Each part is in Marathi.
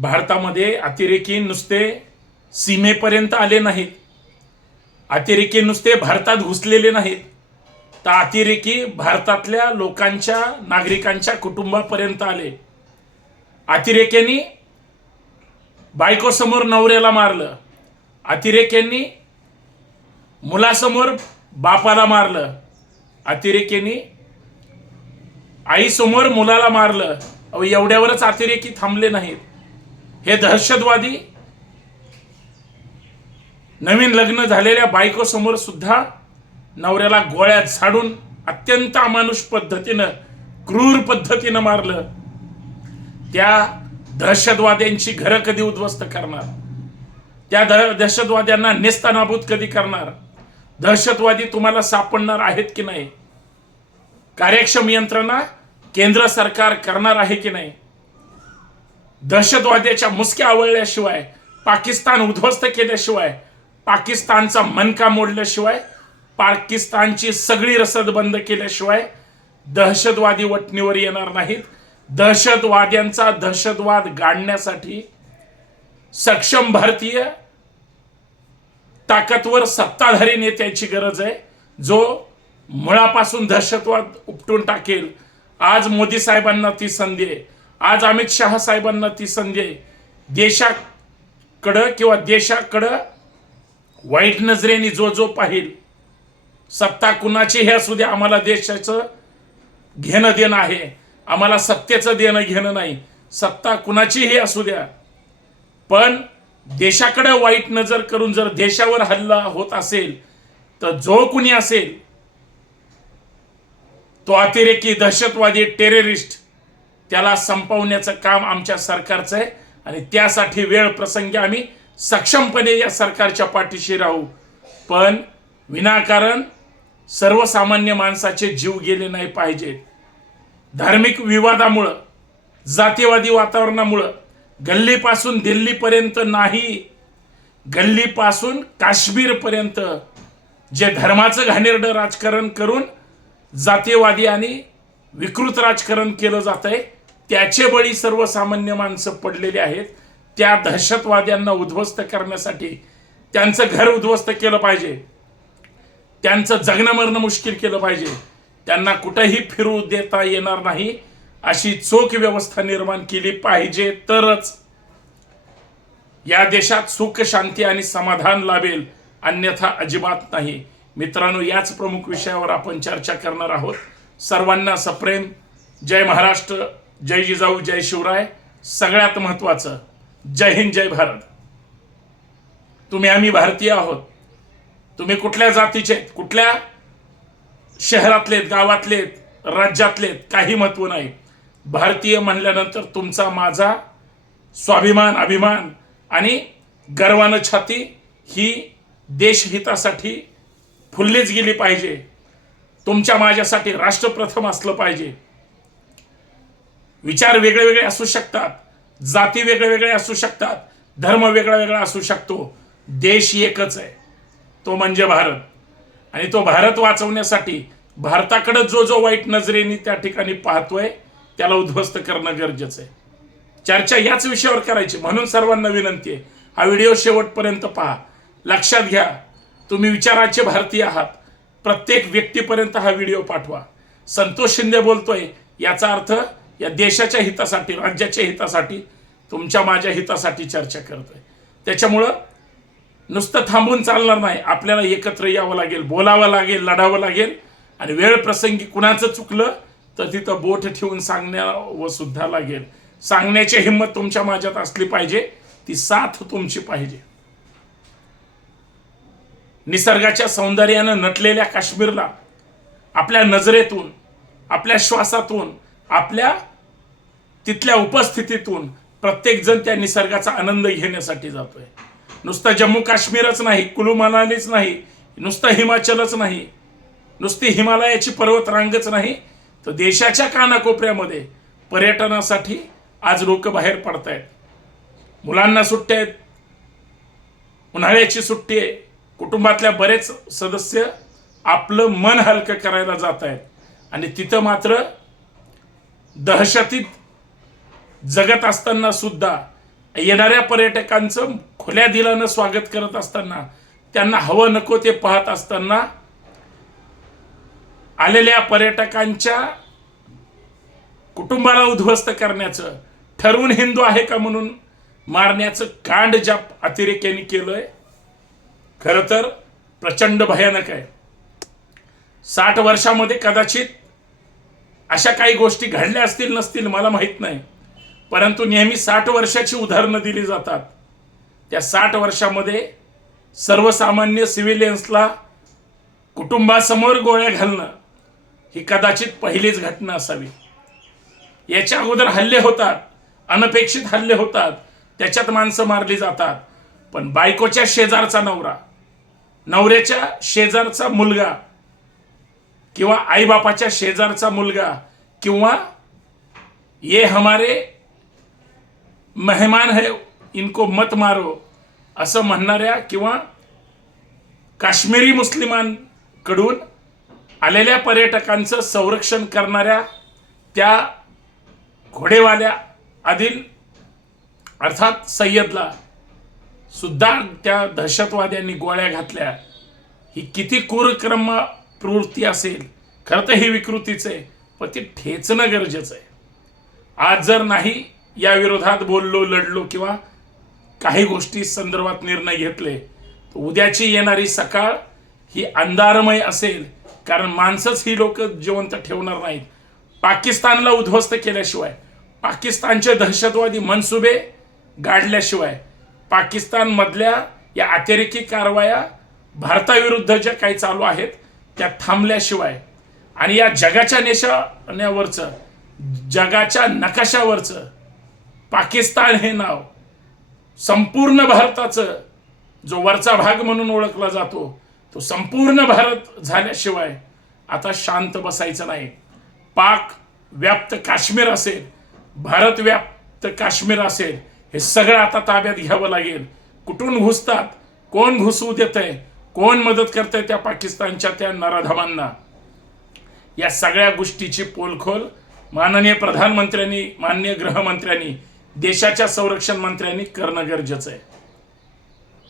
भारतामध्ये अतिरेकी नुसते सीमेपर्यंत आले नाहीत. अतिरेकी नुसते भारतात घुसलेले नाहीत. तर अतिरेकी भारतातल्या लोकांच्या नागरिकांच्या कुटुंबापर्यंत आले. अतिरेक्यांनी बायकोसमोर नवऱ्याला मारलं. अतिरेक्यांनी मुलासमोर बापाला मारलं. अतिरेक्यांनी आईसमोर मुलाला मारलं. अहो एवढ्यावरच अतिरेकी थांबले नाहीत. हे दहशतवादी नवीन लग्न झालेल्या बायकोसमोर सुद्धा नवऱ्याला गोळ्यात झाडून अत्यंत अमानुष पद्धतीनं क्रूर पद्धतीनं मारलं. त्या दहशतवाद्यांची घरं कधी उद्ध्वस्त करणार? त्या दह दहशतवाद्यांना नेस्तनाबूत कधी करणार? दहशतवादी तुम्हाला सापडणार आहेत की नाही? कार्यक्षम यंत्रणा केंद्र सरकार करणार आहे की नाही? दहशतवाद्याच्या मुसक्या आवळल्याशिवाय पाकिस्तान उद्ध्वस्त केल्याशिवाय पाकिस्तानचा मनका मोडल्याशिवाय पाकिस्तानची सगळी रसद बंद केल्याशिवाय दहशतवादी वटणीवर येणार नाहीत. दहशतवाद्यांचा दहशतवाद गाडण्यासाठी सक्षम भारतीय ताकदवर सत्ताधारी नेत्याची गरज आहे. जो मुळापासून दहशतवाद उपटून टाकेल. आज मोदी साहेबांना ती संधी आहे. आज अमित शहा साहेबांना ती संधी आहे. देशाकडं किंवा देशाकडं वाईट नजरेने जो जो पाहिल सत्ता कुणाची हे असू द्या आम्हाला देशाचं घेणं देणं आहे. आम्हाला सत्तेचं देणं घेणं नाही. सत्ता कुणाचीही असू द्या. पण देशाकडे वाईट नजर करून जर देशावर हल्ला होत असेल तर जो कुणी असेल तो अतिरेकी दहशतवादी टेररिस्ट त्याला संपवण्याचं काम आमच्या सरकारचं आहे. आणि त्यासाठी वेळ प्रसंगी आम्ही सक्षमपणे या सरकारच्या पाठीशी राहू. पण विनाकारण सर्वसामान्य माणसाचे जीव गेले नाही पाहिजेत धार्मिक विवादामुळं जातीवादी वातावरणामुळं गल्लीपासून दिल्लीपर्यंत नाही गल्लीपासून काश्मीरपर्यंत जे धर्माचं घाणेरडं राजकारण करून जातीयवादी आणि विकृत राजकारण केलं जात आहे त्याचे बळी सर्वसामान्य माणसं पडलेली आहेत. त्या दहशतवाद्यांना उद्ध्वस्त करण्यासाठी त्यांचं घर उद्ध्वस्त केलं पाहिजे. त्यांचं जगणं मरणं मुश्किल केलं पाहिजे. त्यांना कुठंही फिरू देता येणार नाही. अशी चोख व्यवस्था निर्माण केली पाहिजे तरच. या देशात सुख शांती आणि समाधान लाभेल अन्यथा अजिबात नाही. मित्रांनो याच प्रमुख विषयावर आपण चर्चा करणार आहोत. सर्वांना सप्रेम. जय महाराष्ट्र. जय जिजाऊ जय शिवराय. सगळ्यात महत्त्वाचं जय हिंद जय भारत. तुम्ही आम्ही भारतीय आहोत. तुम्ही कुठल्या जातीचे आहेत, कुठल्या शहरातलेत गावातलेत राज्यातलेत काही महत्त्व नाही. भारतीय म्हणल्यानंतर तुमचा माझा स्वाभिमान अभिमान आणि गर्वानं छाती ही देशहितासाठी फुललीच गेली पाहिजे. तुमच्या माझ्यासाठी राष्ट्रप्रथम असलं पाहिजे. विचार वेगळे वेगळे असू शकतात. जाती वेगळे वेगळे असू शकतात. धर्म वेगळा वेगळा असू शकतो. देश एकच आहे. तो म्हणजे भारत. आणि तो भारत वाचवण्यासाठी भारताकडे जो जो वाईट नजरेने त्या ठिकाणी पाहतोय त्याला उद्ध्वस्त करणं गरजेचं आहे. चर्चा याच विषयावर करायची. म्हणून सर्वांना विनंती आहे. हा व्हिडिओ शेवटपर्यंत पहा. लक्षात घ्या तुम्ही विचाराचे भारतीय आहात. प्रत्येक व्यक्तीपर्यंत हा व्हिडिओ पाठवा. संतोष शिंदे बोलतोय याचा अर्थ या देशाच्या हितासाठी राज्याच्या हितासाठी तुमच्या माझ्या हितासाठी चर्चा करतोय. त्याच्यामुळं नुसतं थांबून चालणार नाही. आपल्याला एकत्र यावं लागेल बोलावं लागेल लढावं लागेल. आणि वेळ प्रसंगी कुणाचं चुकलं तर तिथं बोट ठेवून सांगण्यावं सुद्धा लागेल. सांगण्याची हिंमत तुमच्या माझ्यात असली पाहिजे ती साथ तुमची पाहिजे. निसर्गाच्या सौंदर्यानं नटलेल्या काश्मीरला आपल्या नजरेतून आपल्या श्वासातून आपल्या तिथल्या उपस्थितीतून प्रत्येकजण त्या निसर्गाचा आनंद घेण्यासाठी जातोय. नुसतं जम्मू काश्मीरच नाही कुलू मनालीच नाही नुसतं हिमाचलच नाही नुसती हिमालयाची पर्वतरांगच नाही तर देशाच्या कानाकोपऱ्यामध्ये पर्यटनासाठी आज लोक बाहेर पडतायत. मुलांना सुट्ट्या आहेत उन्हाळ्याची सुट्टी आहे कुटुंबातल्या बरेच सदस्य आपलं मन हलकं करायला जात आहेत आणि तिथं मात्र दहशतीत जगत असताना सुद्धा येणाऱ्या पर्यटकांचं खुल्या दिलानं स्वागत करत असताना त्यांना हवं नको ते पाहत असताना आलेल्या पर्यटकांच्या कुटुंबाला उद्ध्वस्त करण्याचं ठरवून हिंदू आहे का म्हणून मारण्याचं कांड ज्या अतिरेक्याने केलंय खरं तर प्रचंड भयानक आहे. साठ वर्षामध्ये कदाचित अशा काही गोष्टी घडल्या असतील नसतील मला माहीत नाही. परंतु नेहमी साठ वर्षाची उदाहरणं दिली जातात. त्या साठ वर्षामध्ये सर्वसामान्य सिव्हिलियन्सला कुटुंबासमोर गोळ्या घालणं ही कदाचित पहिलीच घटना असावी. याच्या अगोदर हल्ले होतात अनपेक्षित हल्ले होतात त्याच्यात माणसं मारली जातात. पण बायकोच्या शेजारचा नवरा नवऱ्याच्या शेजारचा मुलगा किंवा आईबापाच्या शेजारचा मुलगा किंवा ये हमारे मेहमान है इनको मत मारो असं म्हणणाऱ्या किंवा काश्मीरी मुस्लिमांकडून आलेल्या पर्यटकांचं संरक्षण करणाऱ्या त्या घोडेवाल्या आदिल अर्थात सय्यदला सुद्धा त्या दहशतवाद्यांनी गोळ्या घातल्या. ही किती कुरक्रम प्रवृत्ती असेल. खरं तर ही विकृतीच आहे पण ती ठेचणं गरजेचं आहे. आज जर नाही या विरोधात बोललो लढलो किंवा काही गोष्टी संदर्भात निर्णय घेतले तर उद्याची येणारी सकाळ ही अंधारमय असेल. कारण माणसंच ही लोक जिवंत ठेवणार नाहीत. पाकिस्तानला उद्ध्वस्त केल्याशिवाय पाकिस्तानचे दहशतवादी मनसुबे गाडल्याशिवाय पाकिस्तानमधल्या या अतिरेकी कारवाया भारताविरुद्ध ज्या काही चालू आहेत त्या थांबल्याशिवाय आणि या जगाच्या नेशाण्यावरचं जगाच्या नकाशावरचं पाकिस्तान हे नाव. संपूर्ण भारताचं जो वरचा भाग म्हणून ओळखला जातो तो संपूर्ण भारत झाल्याशिवाय आता शांत बसायचं नाही. पाक व्याप्त काश्मीर असेल भारत व्याप्त काश्मीर असेल हे सगळं आता ताब्यात घ्यावं लागेल. कुठून घुसतात कोण घुसवू आहे कोण मदत करतंय त्या पाकिस्तानच्या त्या नराधमांना? या सगळ्या गोष्टीची पोलखोल माननीय प्रधानमंत्र्यांनी माननीय गृहमंत्र्यांनी देशाच्या संरक्षण मंत्र्यांनी करणं गरजेचं आहे.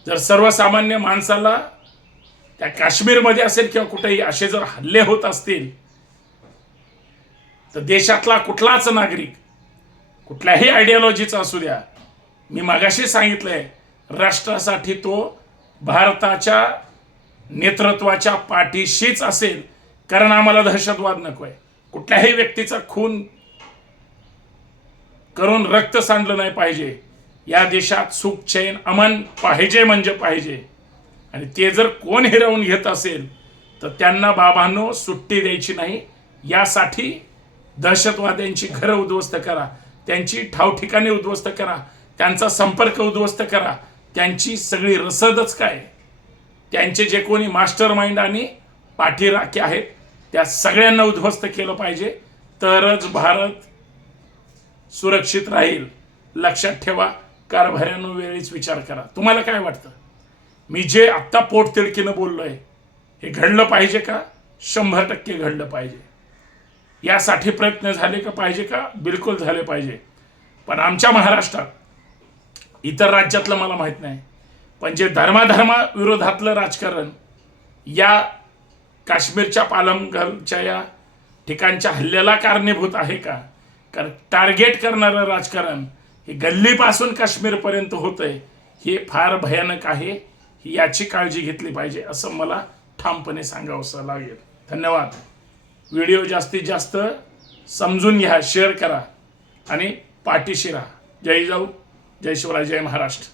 जर सर्वसामान्य माणसाला त्या काश्मीरमध्ये असेल किंवा कुठेही असे जर हल्ले होत असतील तर देशातला कुठलाच नागरिक कुठल्याही आयडियॉलॉजीचा असू द्या मी मागाशी सांगितलंय राष्ट्रासाठी तो भारताच्या नेतृत्वाच्या पाठीशीच असेल कारण आम्हाला दहशतवाद नको आहे कुठल्याही व्यक्तीचा खून करून रक्त सांडलं नाही पाहिजे. या देशात सुख चैन अमन पाहिजे म्हणजे पाहिजे. आणि ते जर कोण हिरवून घेत असेल तर त्यांना बाबांनो सुट्टी द्यायची नाही. यासाठी दहशतवाद्यांची घरं उद्ध्वस्त करा. त्यांची ठावठिकाणी उद्ध्वस्त करा. त्यांचा संपर्क उद्ध्वस्त करा. त्यांची सगळी रसदच काय? त्यांचे जे कोणी मास्टर माइंड आणि पाठीराखे आहेत त्या सगळ्यांना उद्ध्वस्त केलं पाहिजे. तरच भारत सुरक्षित राहील. लक्षात ठेवा. कारभाऱ्यानं वेळीच विचार करा. तुम्हाला काय वाटतं? मी जे आत्ता पोट बोललो आहे हे घडलं पाहिजे का? शंभर टक्के घडलं पाहिजे. यासाठी प्रयत्न झाले का पाहिजे का? बिलकुल झाले पाहिजे. पण आमच्या महाराष्ट्रात इतर राज्यातलं मला माहीत नाही पण जे धर्माधर्माविरोधातलं राजकारण या काश्मीरच्या पालमघरच्या या ठिकाणच्या हल्ल्याला कारणीभूत आहे का? कारण टार्गेट करणारं राजकारण हे गल्लीपासून काश्मीरपर्यंत होतंय हे फार भयानक आहे. ही याची काळजी घेतली पाहिजे असं मला ठामपणे सांगावंसं लागेल. धन्यवाद. व्हिडिओ जास्तीत जास्त समजून घ्या शेअर करा आणि पाठीशी राहा. जय जाऊ. जय शिवराय जय महाराष्ट्र.